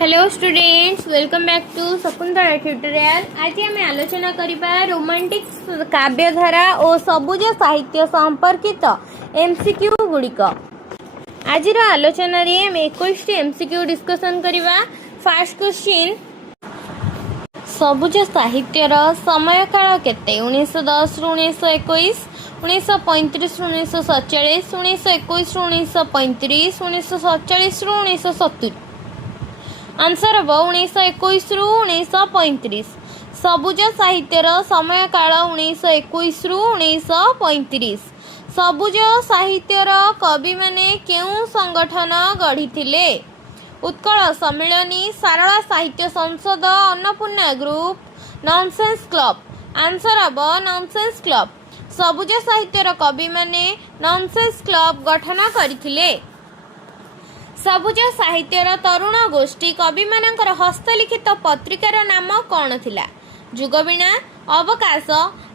Hello students, welcome back to Shakuntala tutorial. आज आम आलोचना करबा रोमांटिक काव्यधारा और सबुज साहित्य संपर्कित एमसीक्यू गुड़िक। आज आलोचन आम 21 एमसीक्यू डिस्कसन करबा। फर्स्ट क्वेश्चन, सबुज साहित्यर समय काल केते? 1910 रु 1921, 1935 रु 1947, 1921 रु 1935, 1947 रु 1970। आंसर हम 1921 रु 1935। सबुज साहित्यर समय काल 1921 रु 1935। सबुज साहित्यर कवि माने केउ संगठन गढ़ी? उत्कल सम्मिलनी, सारला साहित्य संसद, Annapurna group, nonsense club. Answer हम नॉनसेंस क्लब। सबुज साहित्यर कवि माने नॉनसेंस क्लब गठन करथिले। सबुज साहित्यर तरुण गोष्ठी कवि मानकर हस्तलिखित पत्रिकार नाम कौन थिला? जुगवीणा, अवकाश,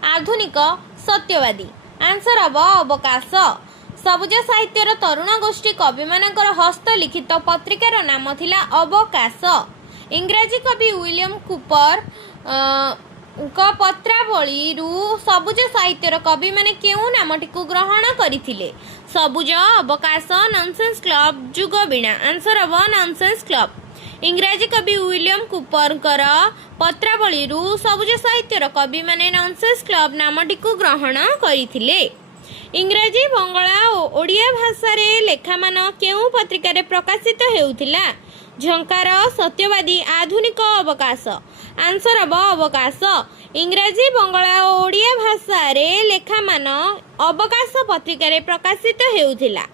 आधुनिक, सत्यवादी। आंसर हम अवकाश। सबुज साहित्यर तरुण गोष्ठी कवि मानकर हस्तलिखित पत्रिकार नाम थिला अवकाश। इंग्राजी कवि विलियम कूपर पत्रावली रु सबुज साहित्यर कवि माने केउ नामटी को ग्रहण करथिले? सबुज, अवकाश, नॉनसेंस क्लब, जुगवीणा। आंसर हम नॉनसेंस क्लब। इंग्राजी कवि विलियम कूपर पत्रावली रु सबुज साहित्यर कवि माने नॉनसेंस क्लब नामटी को ग्रहण करथिले। इंग्राजी, बंगला और ओडिया भाषा रे लेखा मान केउ पत्रिका प्रकाशित हेउथिला? झंकार, सत्यवादी, आधुनिक, अवकाश। आंसर हम अवकाश। इंग्राजी, बंगला और ओडिया भाषा रे लेखा मान अवकाश पत्रिका प्रकाशित हेउथिला।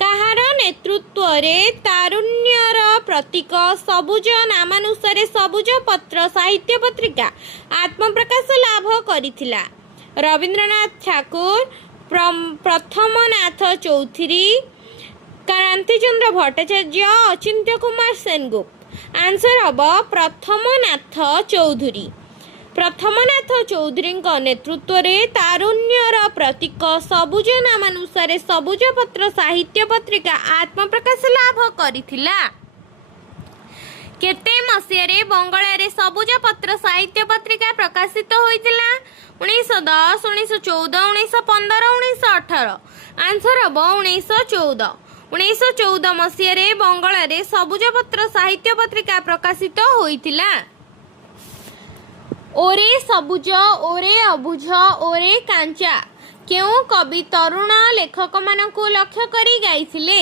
कहार नेतृत्व रे तारुण्यर प्रतीक सबुज नामानुसारे सबुज पत्र साहित्य पत्रिका आत्मप्रकाश लाभ करिथिला? रविंद्रनाथ ठाकुर, प्रथमनाथ चौधरी, क्रांतिचंद्र भट्टाचार्य, अचिंत्य कुमार सेनगुप्त। आंसर हम प्रथमनाथ चौधरी। प्रथमनाथ चौधरी नेतृत्व रे तारुण्यर प्रतीक सबुज नामानुसारे सबुज पत्र साहित्य पत्रिका आत्मप्रकाश लाभ करिथिला? केते मसिया बंगला रे सबुज पत्र साहित्य पत्रिका प्रकाशित होइतिला? 1910, 1914, 1915, 1918। आंसर हम 1914। 1914 मसिया बंगला रे सबुज पत्र साहित्य पत्रिका प्रकाशित होइतिला। ओरे सबुज, ओरे अबुझ, ओरे कांचा केउ कवि तरुण लेखक मानकु लक्ष्य करी गाइथिले?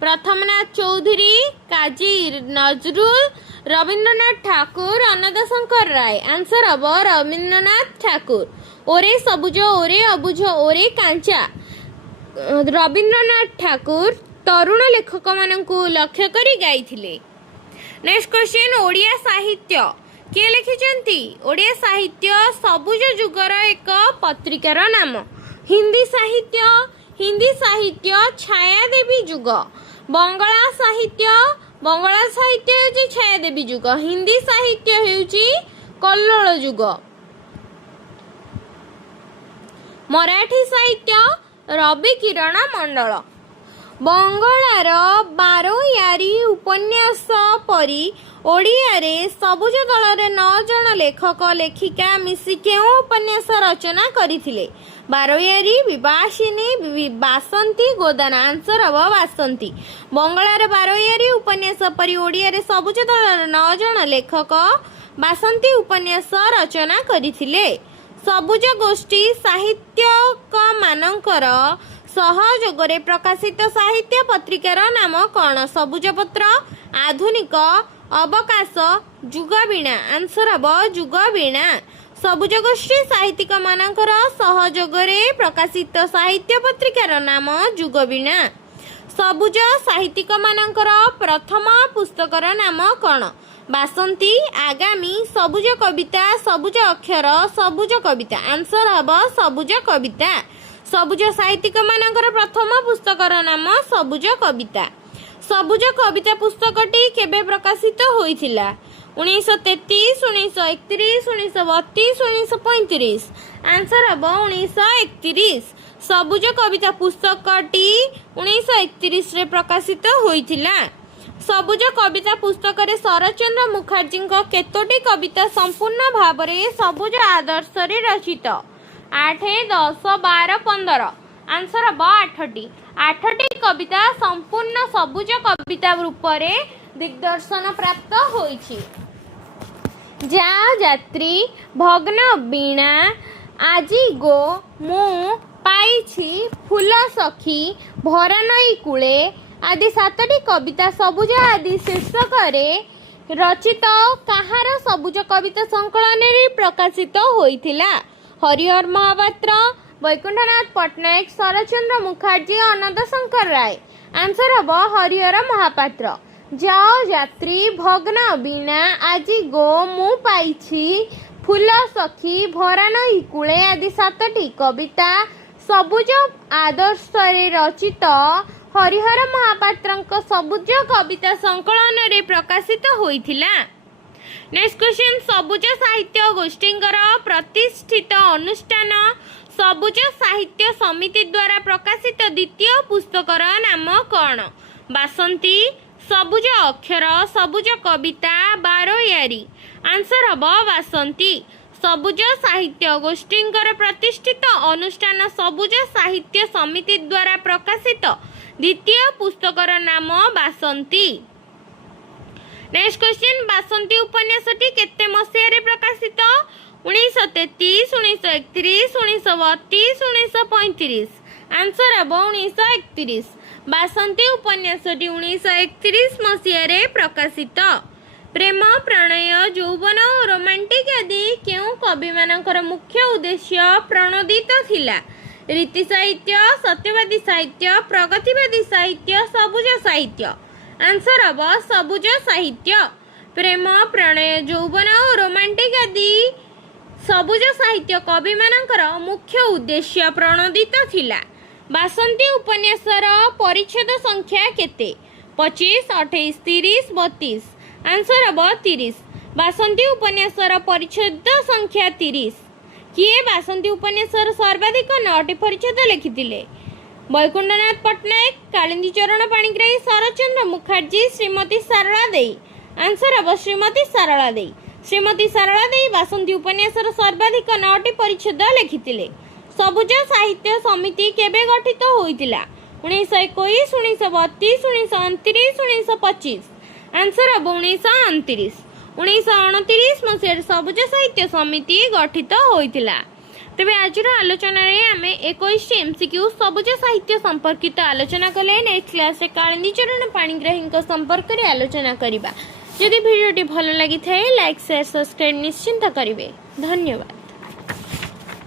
प्रथमनाथ चौधरी, काजी नजरुल, रविंद्रनाथ ठाकुर, अन्नदाशंकर राय। आंसर हम रविंद्रनाथ ठाकुर। ओरे सबुज, ओरे अबुझ, ओरे कांचा रविंद्रनाथ ठाकुर तरुण लेखक मानकु लक्ष्य करी गाइथिले। नेक्स्ट क्वेश्चन, ओडिया साहित्य किए लिखिचंती? ओडिया साहित्य सबुज जुगर एक पत्रिकार नाम। हिंदी साहित्य छायादेवी जुग। बंगला साहित्य हेउची छायादेवी जुग। हिंदी साहित्य हेउची कल्लोळ जुग। मराठी साहित्य रवि किरण मंडल। बंगलार बारोयारी उपन्यास परी ओडिया रे सबुज दल रे 9 जन लेखक लेखिका मिसी केउ उपन्यास रचना करिथिले? बारोयारी, विवासिनी, बासंती, गोदाना। आंसर हम बासंती। बंगलार बारोयारी उपन्यास परी ओडिया रे सबुज दल रे 9 जन लेखक बासंती उपन्यास रचना करिथिले। सबुज गोष्ठी साहित्यक मानकर सहयोगरे प्रकाशित साहित्य पत्रिकार नाम कौन? सबुज पत्र, आधुनिक, अवकाश, जुगवीणा। आंसर हम जुगवीणा। सबुज गोष्ठी साहित्यिक मानकर सहयोगरे प्रकाशित साहित्य पत्रिकार नाम जुगवीणा। सबुज साहित्यिक मानकर प्रथम पुस्तकर नाम कौन? बासंती, आगामी, सबुज कविता, सबुज अक्षर, सबुज कविता। आंसर हम सबुज कविता। सबुज साहित्यिक मानकर प्रथम पुस्तकर नाम सबुज कविता। सबुज कविता पुस्तकटी केबे प्रकाशित होइथिला? 1933, 1931, 1932, 1935। आंसर हम 1931। सबुज कविता पुस्तकटी 1931 रे प्रकाशित होइथिला। सबुज कविता पुस्तक रे शरतचंद्र मुखर्जी केतोटी कविता संपूर्ण भाव में सबुज आदर्श रे रचित 8, 10, 12, 15 आंसर हम 8टी। 8टी कविता संपूर्ण सबुज कविता रूप रे दिग्दर्शन प्राप्त होईछि। जा जात्री भग्न वीणा आजी गो मु पाइछि फूल सखी भरा नई कूले आदि 7टी कविता सबुज आदि शीर्षक रचित कहार सबुज कविता संकलन प्रकाशित होइथिला? हरिहर महापात्र, वैकुंठनाथ पट्टनायक, शरतचंद्र मुखर्जी, अनंत शंकर राय। आंसर हम हरिहर महापात्र। जाओ जात्री भग्न वीणा आजी गो मु पाइछि फूल सखी भरा नई कूले आदि 7टी कविता सबुज आदर्श रचित हरिहर महापात्र सबुज कविता संकलन रे प्रकाशित होइथिला। नेक्स्ट क्वेश्चन, सबुज साहित्य गोष्ठींकर प्रतिष्ठित अनुष्ठान सबुज साहित्य समिति द्वारा प्रकाशित द्वितीय पुस्तकर नाम कौन? बासंती, सबुज अक्षर, सबुज कविता, बारोयारी। आंसर हम बासंती। सबुज साहित्य गोष्ठींकर प्रतिष्ठित अनुष्ठान सबुज साहित्य समिति द्वारा प्रकाशित द्वितीय पुस्तकर नाम बासंती। नेक्स्ट क्वेश्चन, बासंती उपन्यासटी केते मसिया रे प्रकाशित? 1933, 1931, 1932, 1935। आंसर हम 1931। बासंती उपन्यासटी 1931 मसिया रे प्रकाशित। प्रेम, प्रणय, यौवन और रोमांटिक आदि केउ कवि मानकर मुख्य उद्देश्य प्रणोदित थिला? रीति साहित्य, सत्यवादी साहित्य, प्रगतिवादी साहित्य, सबुज साहित्य। आंसर हम सबुज साहित्य। प्रेम, प्रणय, यौवन और रोमांटिक आदि सबुज साहित्य कवि मानकर मुख्य उद्देश्य प्रणोदित थिला। बासंती उपन्यासर परिच्छेद संख्या केते? 25, 28, 30, 32। आंसर हम 30। बासंती उपन्यासर परिच्छेद संख्या 30। किए बासंती उपन्यासर सर्वाधिक 9टी परिच्छेद लिखिथिले? वैकुंठनाथ पट्टनायक, कालिंदी चरण पाणिग्राही, शरतचंद्र मुखर्जी, श्रीमती सारला देई। आंसर हम श्रीमती सारला देई। श्रीमती सारला देई बासंती उपन्यासर सर्वाधिक 9टी परिच्छेद लिखिथिले। सबुज साहित्य समिति केबे गठित होइतिला? 1921, 1932, 1929, 1925। आंसर हम 1929। 1929 मसीह सबुज साहित्य समिति गठित होइतिला। तेबे आज आलोचन आमे 21 एमसीक्यू सबुज साहित्य संपर्कित आलोचना कले। नेक्स्ट क्लास रे कालिंदी चरण पाणिग्राही संपर्क रे आलोचना करिबा। जदि वीडियोटी भल लागि थाए लाइक शेयर सब्सक्राइब निश्चिंत करिवे। धन्यवाद।